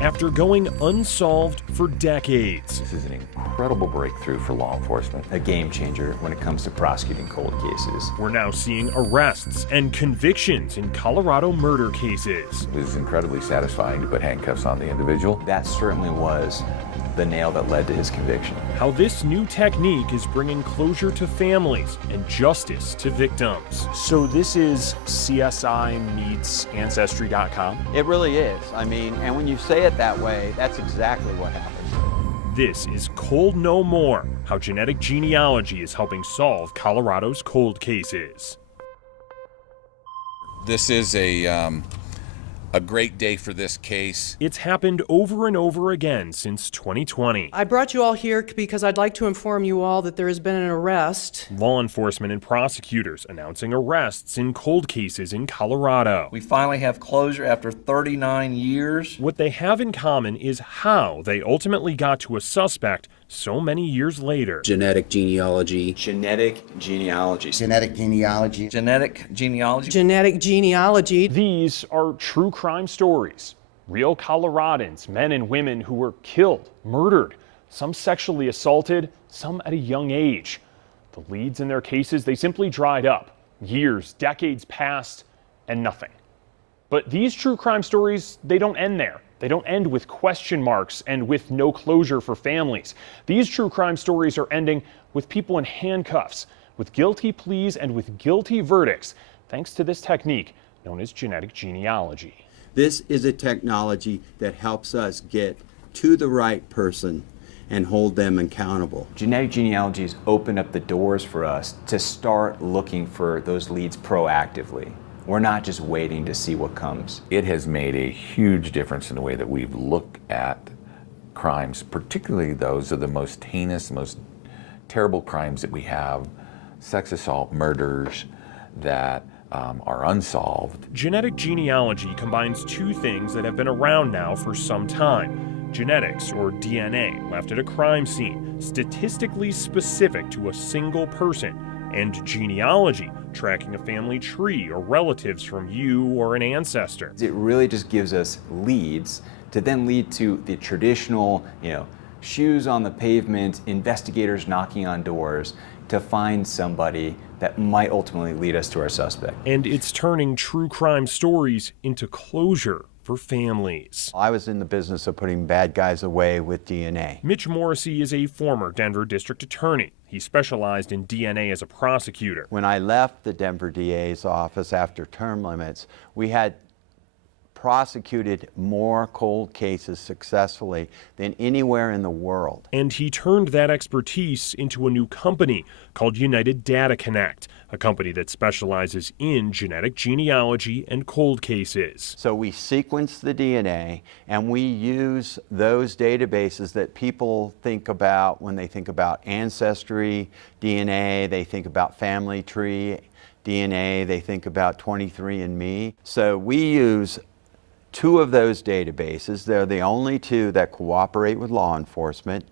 After going unsolved for decades. This is an incredible breakthrough for law enforcement. A game changer when it comes to prosecuting cold cases. We're now seeing arrests and convictions in Colorado murder cases. It was incredibly satisfying to put handcuffs on the individual. That certainly was the nail that led to his conviction. How this new technique is bringing closure to families and justice to victims. So this is CSI meets Ancestry.com? It really is. I mean, and when you say it that way, that's exactly what happens. This is Cold No More, how genetic genealogy is helping solve Colorado's cold cases. This is a great day for this case. It's happened over and over again since 2020. I brought you all here because I'd like to inform you all that there has been an arrest. Law enforcement and prosecutors announcing arrests in cold cases in Colorado. We finally have closure after 39 years. What they have in common is how they ultimately got to a suspect so many years later. Genetic genealogy. Genetic genealogy. Genetic genealogy. Genetic genealogy. Genetic genealogy. These are true crime stories. Real Coloradans, men and women who were killed, murdered, some sexually assaulted, some at a young age. The leads in their cases, they simply dried up. Years, decades passed, and nothing. But these true crime stories, they don't end there. They don't end with question marks and with no closure for families. These true crime stories are ending with people in handcuffs, with guilty pleas and with guilty verdicts, thanks to this technique known as genetic genealogy. This is a technology that helps us get to the right person and hold them accountable. Genetic genealogy has opened up the doors for us to start looking for those leads proactively. We're not just waiting to see what comes. It has made a huge difference in the way that we've looked at crimes, particularly those of the most heinous, most terrible crimes that we have, sex assault, murders that are unsolved. Genetic genealogy combines two things that have been around now for some time. Genetics, or DNA, left at a crime scene, statistically specific to a single person, and genealogy, tracking a family tree or relatives from you or an ancestor. It really just gives us leads to then lead to the traditional, shoes on the pavement, investigators knocking on doors to find somebody that might ultimately lead us to our suspect. And it's turning true crime stories into closure for families. I was in the business of putting bad guys away with DNA. Mitch Morrissey is a former Denver district attorney. He specialized in DNA as a prosecutor. When I left the Denver DA's office after term limits, we had prosecuted more cold cases successfully than anywhere in the world. And he turned that expertise into a new company called United Data Connect, a company that specializes in genetic genealogy and cold cases. So we sequence the DNA and we use those databases that people think about when they think about ancestry DNA, they think about family tree DNA, they think about 23andMe. So we use two of those databases. They're the only two that cooperate with law enforcement,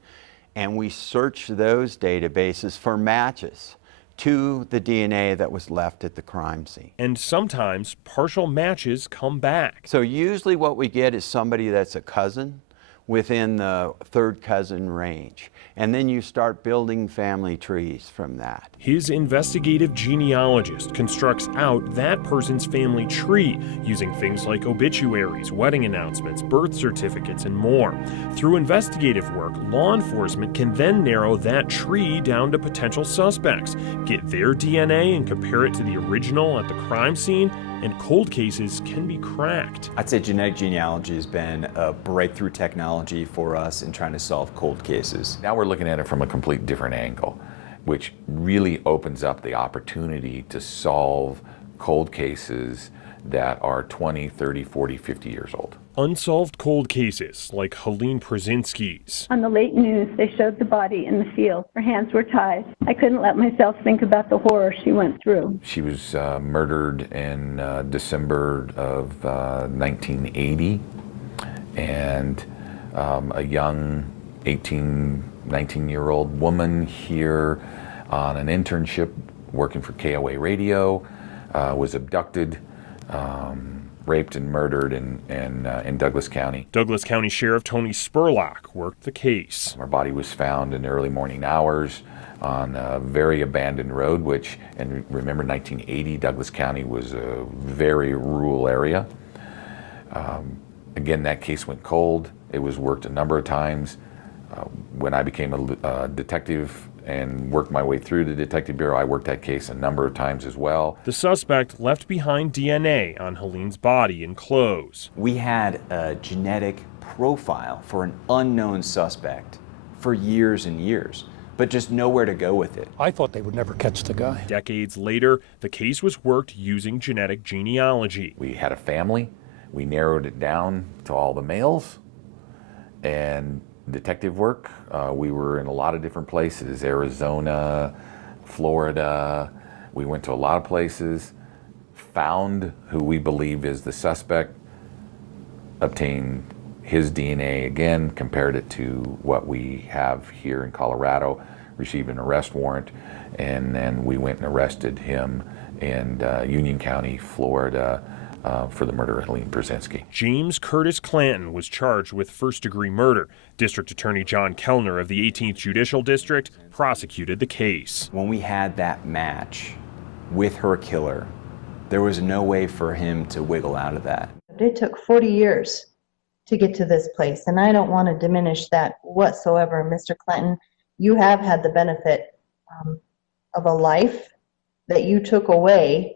and we search those databases for matches to the DNA that was left at the crime scene. And sometimes partial matches come back. So usually what we get is somebody that's a cousin within the third cousin range. And then you start building family trees from that. His investigative genealogist constructs out that person's family tree using things like obituaries, wedding announcements, birth certificates, and more. Through investigative work, law enforcement can then narrow that tree down to potential suspects, get their DNA and compare it to the original at the crime scene, and cold cases can be cracked. I'd say genetic genealogy has been a breakthrough technology for us in trying to solve cold cases. Now we're looking at it from a complete different angle, which really opens up the opportunity to solve cold cases that are 20, 30, 40, 50 years old. Unsolved cold cases like Helene Pruszynski's. On the late news, they showed the body in the field. Her hands were tied. I couldn't let myself think about the horror she went through. She was murdered in December of 1980, and a young 18, 19-year-old woman here on an internship working for KOA Radio was abducted raped and murdered in Douglas County. Douglas County Sheriff Tony Spurlock worked the case. Our body was found in the early morning hours on a very abandoned road, and remember 1980, Douglas County was a very rural area. Again, that case went cold. It was worked a number of times. When I became a detective and worked my way through the Detective Bureau, I worked that case a number of times as well. The suspect left behind DNA on Helene's body and clothes. We had a genetic profile for an unknown suspect for years and years, but just nowhere to go with it. I thought they would never catch the guy. Decades later, the case was worked using genetic genealogy. We had a family. We narrowed it down to all the males. And detective work, we were in a lot of different places, Arizona, Florida. We went to a lot of places, found who we believe is the suspect, obtained his DNA again, compared it to what we have here in Colorado, received an arrest warrant, and then we went and arrested him in Union County, Florida, for the murder of Helene Pruszynski. James Curtis Clanton was charged with first-degree murder. District Attorney John Kellner of the 18th Judicial District prosecuted the case. When we had that match with her killer, there was no way for him to wiggle out of that. It took 40 years to get to this place, and I don't want to diminish that whatsoever. Mr. Clanton, you have had the benefit of a life that you took away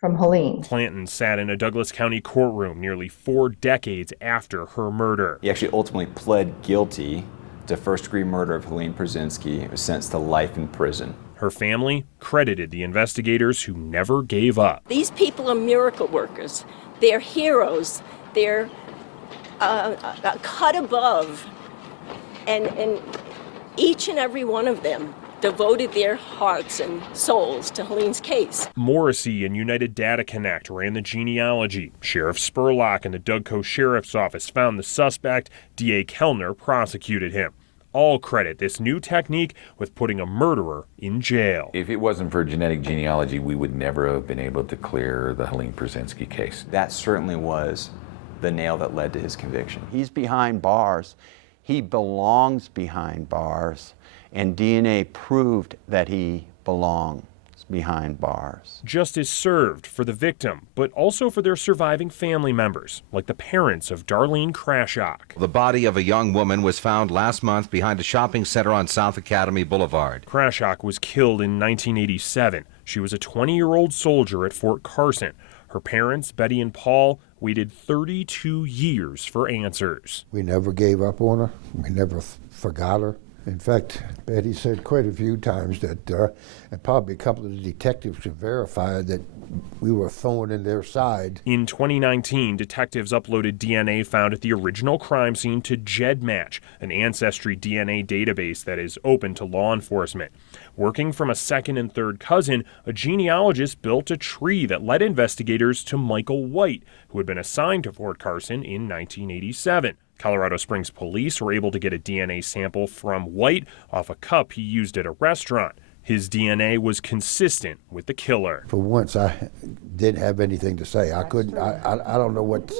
from Helene. Clanton sat in a Douglas County courtroom nearly 4 decades after her murder. He actually ultimately pled guilty to first-degree murder of Helene Pruszynski. He was sentenced to life in prison. Her family credited the investigators who never gave up. These people are miracle workers. They're heroes. They're cut above. And each and every one of them devoted their hearts and souls to Helene's case. Morrissey and United Data Connect ran the genealogy. Sheriff Spurlock and the Dougco Sheriff's Office found the suspect. D.A. Kellner prosecuted him. All credit this new technique with putting a murderer in jail. If it wasn't for genetic genealogy, we would never have been able to clear the Helene Pruszynski case. That certainly was the nail that led to his conviction. He's behind bars. He belongs behind bars. And DNA proved that he belongs behind bars. Justice served for the victim, but also for their surviving family members, like the parents of Darlene Krashok. The body of a young woman was found last month behind a shopping center on South Academy Boulevard. Krashok was killed in 1987. She was a 20-year-old soldier at Fort Carson. Her parents, Betty and Paul, waited 32 years for answers. We never gave up on her. We never forgot her. In fact, Betty said quite a few times that, and probably a couple of the detectives could verify that we were thorn in their side. In 2019, detectives uploaded DNA found at the original crime scene to GEDmatch, an ancestry DNA database that is open to law enforcement. Working from a second and third cousin, a genealogist built a tree that led investigators to Michael White, who had been assigned to Fort Carson in 1987. Colorado Springs police were able to get a DNA sample from White off a cup he used at a restaurant. His DNA was consistent with the killer. For once, I didn't have anything to say. I couldn't, I don't know what,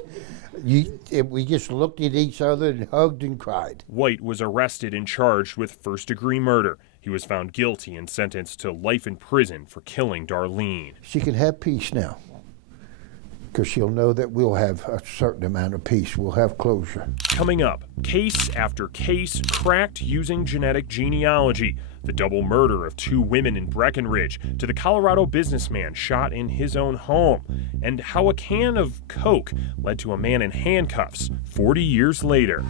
we just looked at each other and hugged and cried. White was arrested and charged with first-degree murder. He was found guilty and sentenced to life in prison for killing Darlene. She can have peace now, because she'll know that we'll have a certain amount of peace. We'll have closure. Coming up, case after case cracked using genetic genealogy. The double murder of 2 women in Breckenridge, to the Colorado businessman shot in his own home, and how a can of Coke led to a man in handcuffs 40 years later.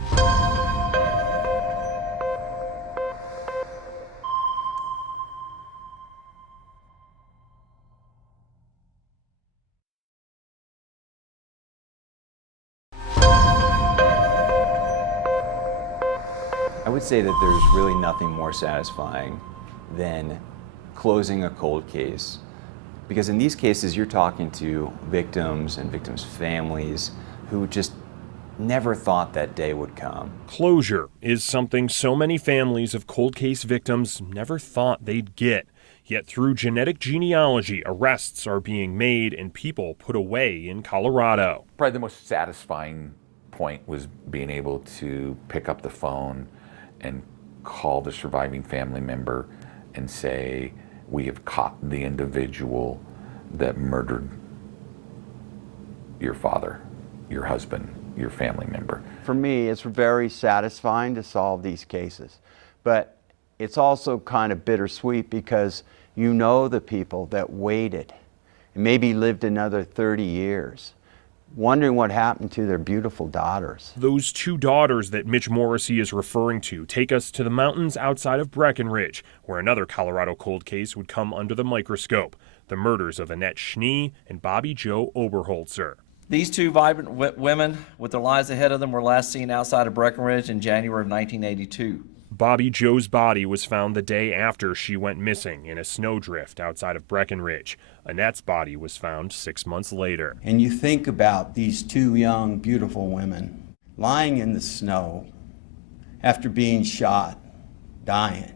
I would say that there's really nothing more satisfying than closing a cold case. Because in these cases, you're talking to victims and victims' families who just never thought that day would come. Closure is something so many families of cold case victims never thought they'd get. Yet through genetic genealogy, arrests are being made and people put away in Colorado. Probably the most satisfying point was being able to pick up the phone and call the surviving family member and say, we have caught the individual that murdered your father, your husband, your family member. For me, it's very satisfying to solve these cases, but it's also kind of bittersweet because you know the people that waited and maybe lived another 30 years, wondering what happened to their beautiful daughters. Those two daughters that Mitch Morrissey is referring to take us to the mountains outside of Breckenridge, where another Colorado cold case would come under the microscope, the murders of Annette Schnee and Bobby Joe Oberholzer. These two vibrant women with their lives ahead of them were last seen outside of Breckenridge in January of 1982. Bobby Joe's body was found the day after she went missing in a snowdrift outside of Breckenridge. Annette's body was found 6 months later. And you think about these two young, beautiful women lying in the snow after being shot, dying.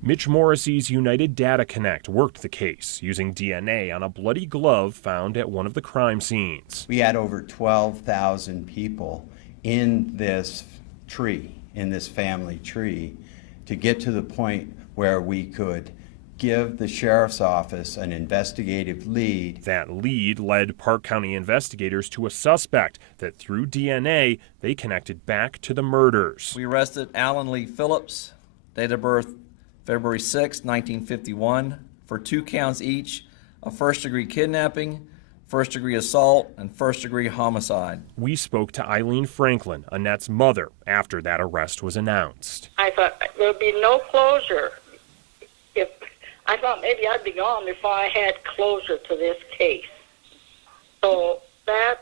Mitch Morrissey's United Data Connect worked the case using DNA on a bloody glove found at one of the crime scenes. We had over 12,000 people in this tree, in this family tree, to get to the point where we could give the sheriff's office an investigative lead. That lead led Park County investigators to a suspect that through DNA, they connected back to the murders. We arrested Alan Lee Phillips, date of birth February 6, 1951, for 2 counts each of first-degree kidnapping, first-degree assault, and first-degree homicide. We spoke to Eileen Franklin, Annette's mother, after that arrest was announced. I thought there would be no closure. I thought maybe I'd be gone before I had closure to this case. So that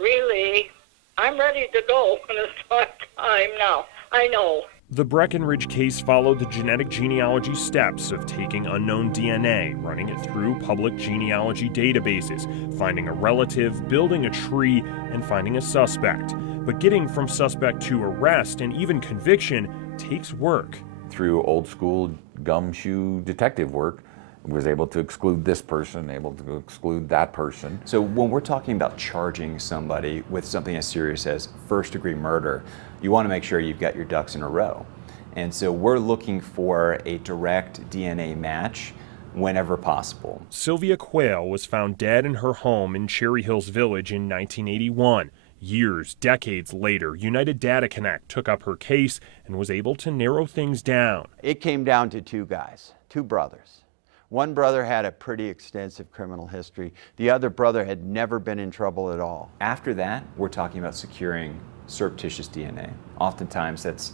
really, I'm ready to go when it's time now. I know. The Breckenridge case followed the genetic genealogy steps of taking unknown DNA, running it through public genealogy databases, finding a relative, building a tree, and finding a suspect. But getting from suspect to arrest and even conviction takes work. Through old school gumshoe detective work, was able to exclude this person, able to exclude that person. So when we're talking about charging somebody with something as serious as first-degree murder, you want to make sure you've got your ducks in a row. And so we're looking for a direct DNA match whenever possible. Sylvia Quayle was found dead in her home in Cherry Hills Village in 1981. Years, decades later, United Data Connect took up her case and was able to narrow things down. It came down to 2 guys, 2 brothers. One brother had a pretty extensive criminal history. The other brother had never been in trouble at all. After that, we're talking about securing surreptitious DNA. Oftentimes that's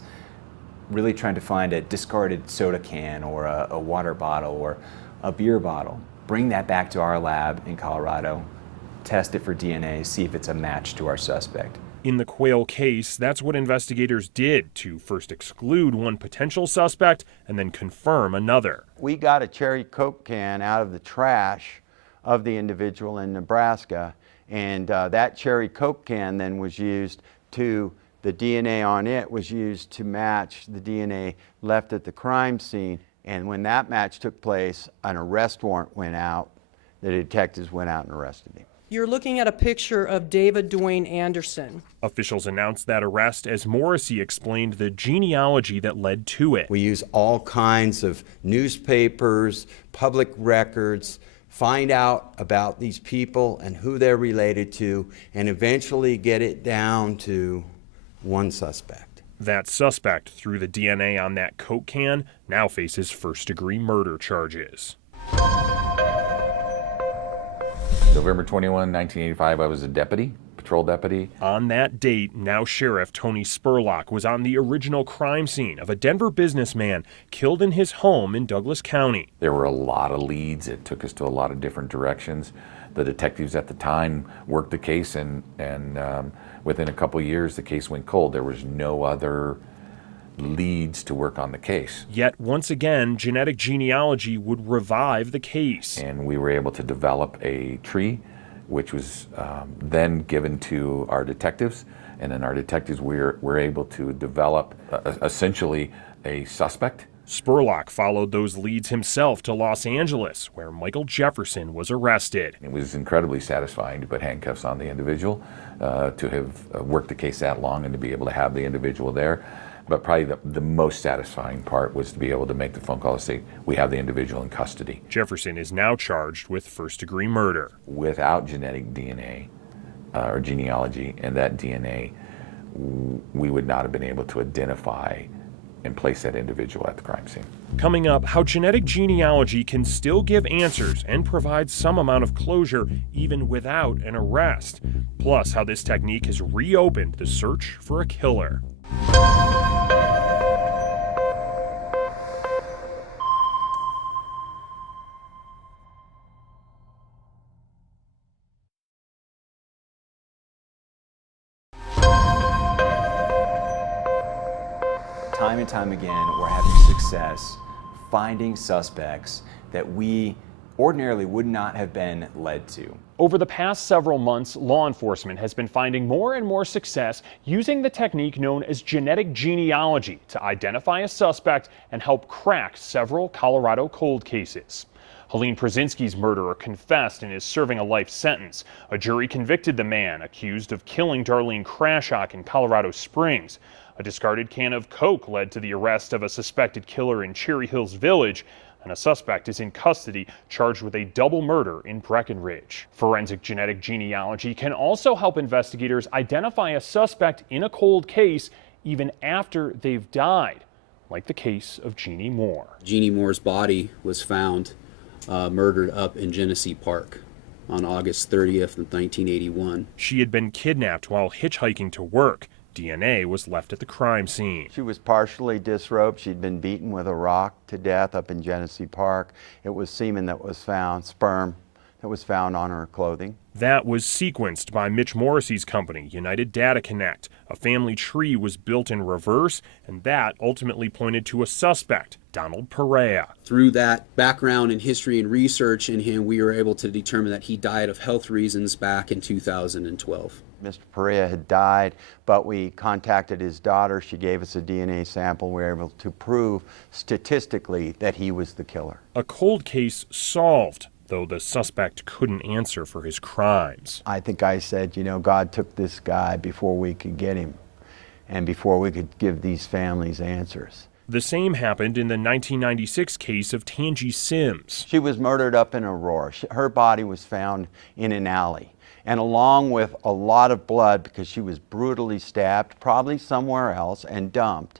really trying to find a discarded soda can or a water bottle or a beer bottle. Bring that back to our lab in Colorado, test it for DNA, see if it's a match to our suspect. In the Quayle case, that's what investigators did to first exclude one potential suspect and then confirm another. We got a cherry Coke can out of the trash of the individual in Nebraska, and that cherry Coke can then was used to, the DNA on it was used to match the DNA left at the crime scene. And when that match took place, an arrest warrant went out. The detectives went out and arrested him. You're looking at a picture of David Dwayne Anderson. Officials announced that arrest as Morrissey explained the genealogy that led to it. We use all kinds of newspapers, public records, find out about these people and who they're related to, and eventually get it down to one suspect. That suspect, through the DNA on that Coke can, now faces first-degree murder charges. November 21, 1985, I was a deputy, patrol deputy. On that date, now Sheriff Tony Spurlock was on the original crime scene of a Denver businessman killed in his home in Douglas County. There were a lot of leads. It took us to a lot of different directions. The detectives at the time worked the case, and within a couple of years, the case went cold. There was no other leads to work on the case. Yet, once again, genetic genealogy would revive the case. And we were able to develop a tree, which was then given to our detectives. And then our detectives were able to develop essentially a suspect Spurlock followed those leads himself to Los Angeles, where Michael Jefferson was arrested. It was incredibly satisfying to put handcuffs on the individual, to have worked the case that long and to be able to have the individual there. But probably the most satisfying part was to be able to make the phone call and say, we have the individual in custody. Jefferson is now charged with first-degree murder. Without genetic DNA or genealogy and that DNA, we would not have been able to identify and place that individual at the crime scene. Coming up, how genetic genealogy can still give answers and provide some amount of closure even without an arrest. Plus, how this technique has reopened the search for a killer. Time and time again, we're having success finding suspects that we ordinarily would not have been led to. Over the past several months, law enforcement has been finding more and more success using the technique known as genetic genealogy to identify a suspect and help crack several Colorado cold cases. Helene Pruszynski's murderer confessed and is serving a life sentence. A jury convicted the man accused of killing Darlene Krashok in Colorado Springs. A discarded can of Coke led to the arrest of a suspected killer in Cherry Hills Village, and a suspect is in custody charged with a double murder in Breckenridge. Forensic genetic genealogy can also help investigators identify a suspect in a cold case even after they've died, like the case of Jeannie Moore. Jeannie Moore's body was found murdered up in Genesee Park on August 30th of 1981. She had been kidnapped while hitchhiking to work. DNA was left at the crime scene. She was partially disrobed. She'd been beaten with a rock to death up in Genesee Park. It was semen that was found, sperm that was found on her clothing. That was sequenced by Mitch Morrissey's company, United Data Connect. A family tree was built in reverse, and that ultimately pointed to a suspect, Donald Perea. Through that background and history and research in him, we were able to determine that he died of health reasons back in 2012. Mr. Perea had died, but we contacted his daughter. She gave us a DNA sample. We were able to prove statistically that he was the killer. A cold case solved, though the suspect couldn't answer for his crimes. I think I said, you know, God took this guy before we could get him and before we could give these families answers. The same happened in the 1996 case of Tangi Sims. She was murdered up in Aurora. Her body was found in an alley. And along with a lot of blood, because she was brutally stabbed, probably somewhere else, and dumped,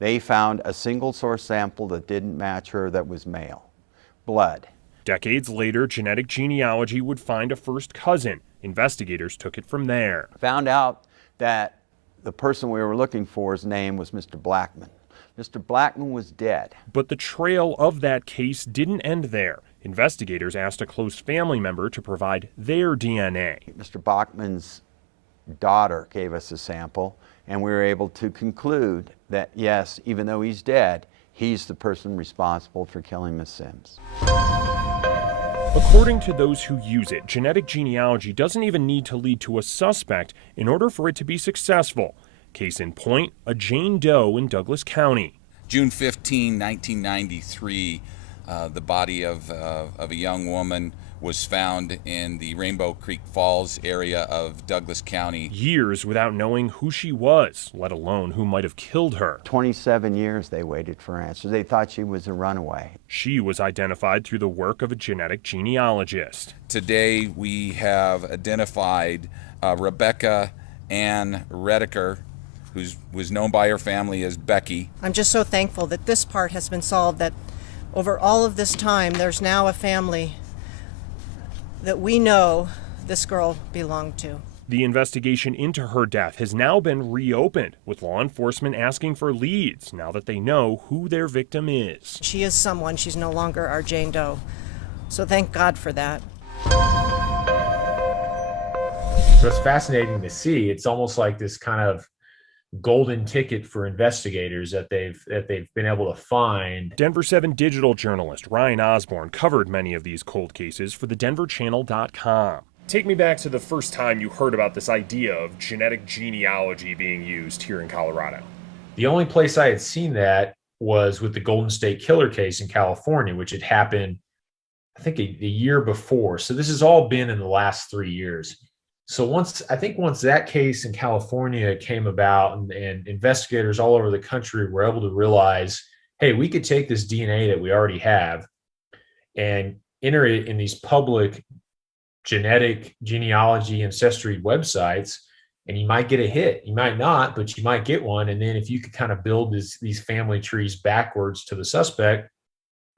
they found a single source sample that didn't match her that was male. Blood. Decades later, genetic genealogy would find a first cousin. Investigators took it from there. Found out that the person we were looking for's name was Mr. Blackman. Mr. Blackman was dead. But the trail of that case didn't end there. Investigators asked a close family member to provide their DNA. Mr. Bachman's daughter gave us a sample, and we were able to conclude that, yes, even though he's dead, he's the person responsible for killing Miss Sims. According to those who use it, genetic genealogy doesn't even need to lead to a suspect in order for it to be successful. Case in point, a Jane Doe in Douglas County. June 15, 1993, the body of a young woman was found in the Rainbow Creek Falls area of Douglas County. Years without knowing who she was, let alone who might have killed her. 27 years they waited for answers. They thought she was a runaway. She was identified through the work of a genetic genealogist. Today we have identified Rebecca Ann Redeker, who was known by her family as Becky. I'm just so thankful that this part has been solved, that over all of this time, there's now a family that we know this girl belonged to. The investigation into her death has now been reopened, with law enforcement asking for leads now that they know who their victim is. She is someone. She's no longer our Jane Doe. So thank God for that. So it's fascinating to see. It's almost like this kind of golden ticket for investigators that they've been able to find. Denver 7 digital journalist Ryan Osborne covered many of these cold cases for thedenverchannel.com. Take me back to the first time you heard about this idea of genetic genealogy being used here in Colorado. The only place I had seen that was with the Golden State Killer case in California, which had happened, I think, a year before. So this has all been in the last 3 years. So once that case in California came about and investigators all over the country were able to realize, hey, we could take this DNA that we already have and enter it in these public genetic genealogy ancestry websites, and you might get a hit. You might not, but you might get one. And then if you could kind of build these family trees backwards to the suspect,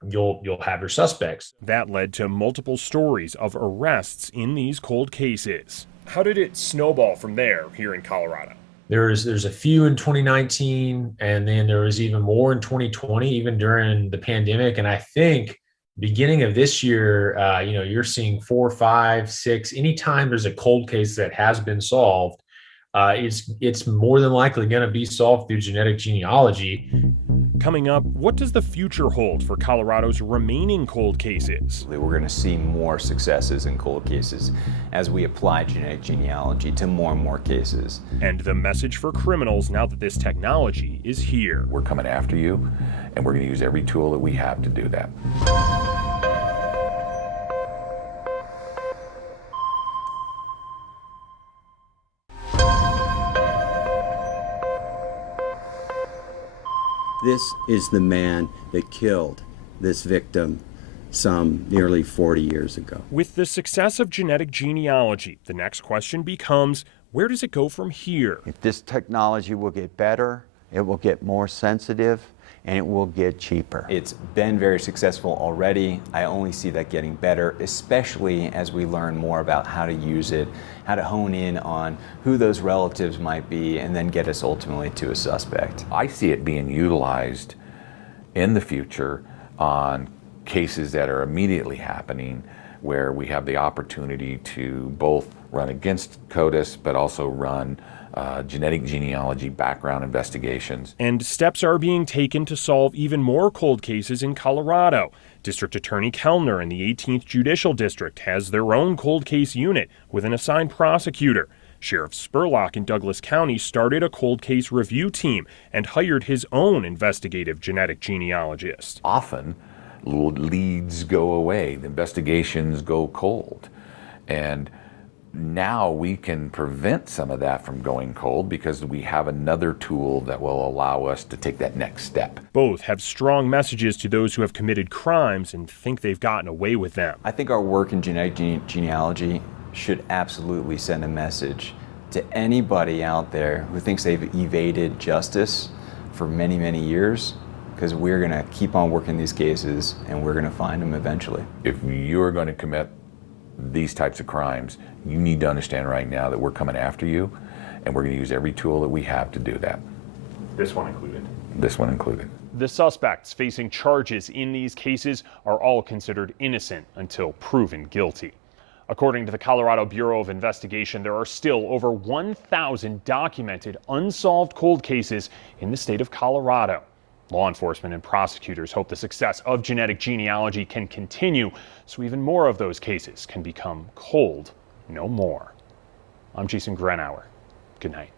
you'll have your suspects. That led to multiple stories of arrests in these cold cases. How did it snowball from there here in Colorado? There's a few in 2019, and then there was even more in 2020, even during the pandemic. And I think beginning of this year, you're seeing 4, 5, 6. Anytime there's a cold case that has been solved, it's more than likely going to be solved through genetic genealogy. Coming up, what does the future hold for Colorado's remaining cold cases? We're going to see more successes in cold cases as we apply genetic genealogy to more and more cases. And the message for criminals now that this technology is here. We're coming after you, and we're going to use every tool that we have to do that. This is the man that killed this victim some nearly 40 years ago. With the success of genetic genealogy, the next question becomes, where does it go from here? If this technology will get better, it will get more sensitive, and it will get cheaper. It's been very successful already. I only see that getting better, especially as we learn more about how to use it, how to hone in on who those relatives might be, and then get us ultimately to a suspect. I see it being utilized in the future on cases that are immediately happening, where we have the opportunity to both run against CODIS, but also run genetic genealogy background investigations. And steps are being taken to solve even more cold cases in Colorado. District Attorney Kellner in the 18th Judicial District has their own cold case unit with an assigned prosecutor. Sheriff Spurlock in Douglas County started a cold case review team and hired his own investigative genetic genealogist. Often, leads go away, the investigations go cold. And now we can prevent some of that from going cold because we have another tool that will allow us to take that next step. Both have strong messages to those who have committed crimes and think they've gotten away with them. I think our work in genetic genealogy should absolutely send a message to anybody out there who thinks they've evaded justice for many, many years, because we're going to keep on working these cases and we're going to find them eventually. If you're going to commit these types of crimes, you need to understand right now that we're coming after you, and we're going to use every tool that we have to do that. This one included. This one included. The suspects facing charges in these cases are all considered innocent until proven guilty. According to the Colorado Bureau of Investigation, there are still over 1,000 documented unsolved cold cases in the state of Colorado. Law enforcement and prosecutors hope the success of genetic genealogy can continue so even more of those cases can become cold no more. I'm Jason Grenauer. Good night.